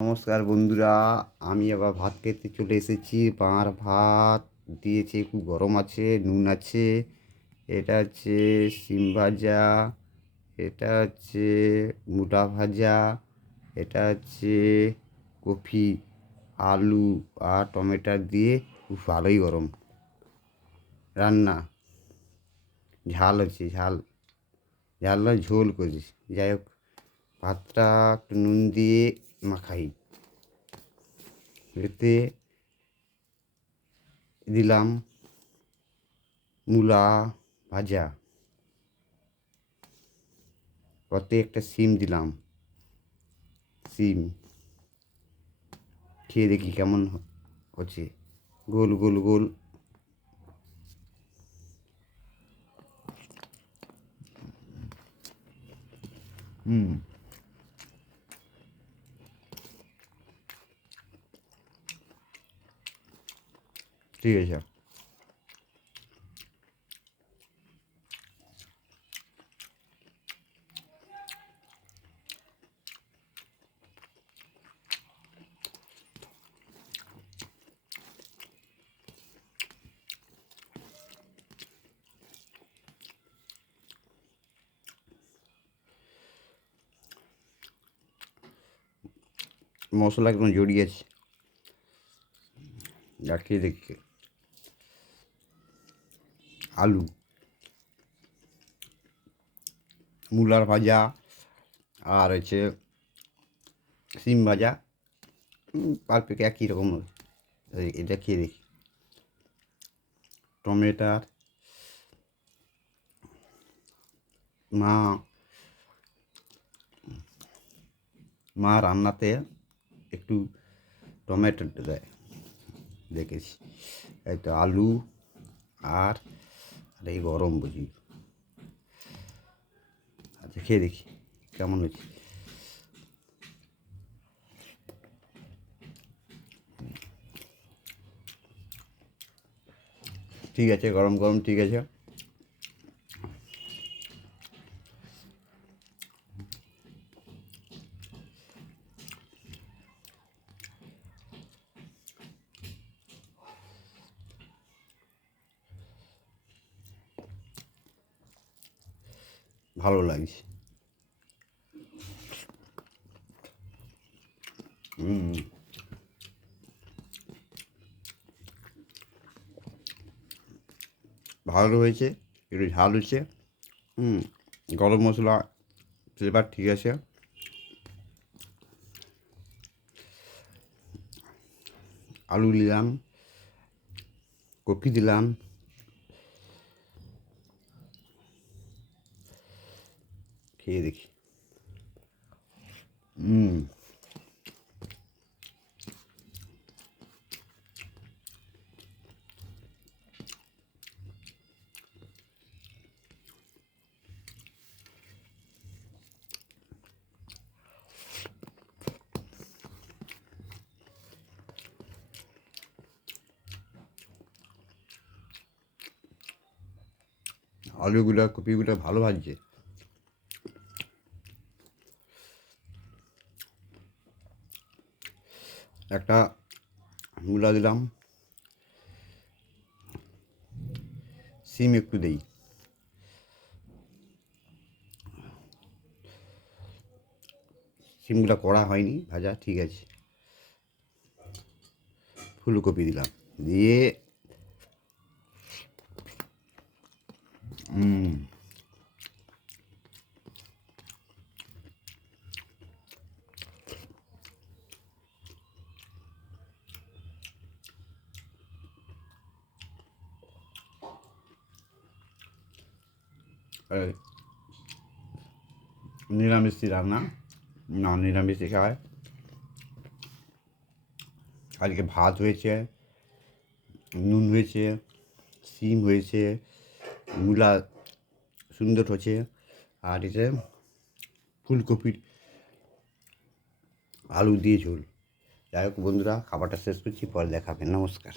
নমস্কার বন্ধুরা, আমি আবার ভাত খেতে চলে এসেছি। বাঁড় ভাত দিয়েছে, খুব গরম আছে, নুন আছে। এটা হচ্ছে শিম ভাজা, এটা হচ্ছে মুটা ভাজা, এটা হচ্ছে কপি, আলু আর টমেটো দিয়ে খুব ভালোই গরম রান্না। ঝাল হচ্ছে, ঝাল ঝাল নয়, ঝোল করেছি। যাই হোক, ভাতটা একটু নুন দিয়ে মাখাই। এতে দিলাম মূলা ভাজা, কত একটা সিম দিলাম। সিম খেয়ে দেখি কেমন হচ্ছে। গোল গোল গোল। হুম, ঠিক আছে। মশলা একদম জড়িয়েছে, খেয়ে দেখি। আলু, মূলার ভাজা আর হচ্ছে সিম ভাজা, পারফেক্ট একই রকম। এটা খেয়ে দেখি। টমেটার মা মা রান্নাতে একটু টমেটো দেয়, দেখেছি। এই তো আলু আর এই গরম বুঝি। আচ্ছা, খেয়ে দেখি কেমন হচ্ছে। ঠিক আছে, গরম গরম, ঠিক আছে। ভালো লাগছে। হুম, ভালো হয়েছে, একটু ঝাল হচ্ছে। হুম, গরম মশলা ফ্লেভার ঠিক আছে। আলু দিলাম, কপি দিলাম, খেয়ে দেখি। হুম, আলুগুলো কপিগুলো ভালো ভাজছে। একটা মূলা দিলাম, সিম একটু দেই। সিমগুলো কড়া হয়নি, ভাজা ঠিক আছে। ফুলকপি দিলাম, দিয়ে নিরামিষ রান্না, না নিরামিষ খায়। আজকে ভাত হয়েছে, নুন হয়েছে, সিম হয়েছে, মূলা সুন্দর হচ্ছে, আর এটা ফুলকপির আলু দিয়ে ঝোল। যাই হোক বন্ধুরা, খাবারটা শেষ করছি, পরে দেখাবেন। নমস্কার।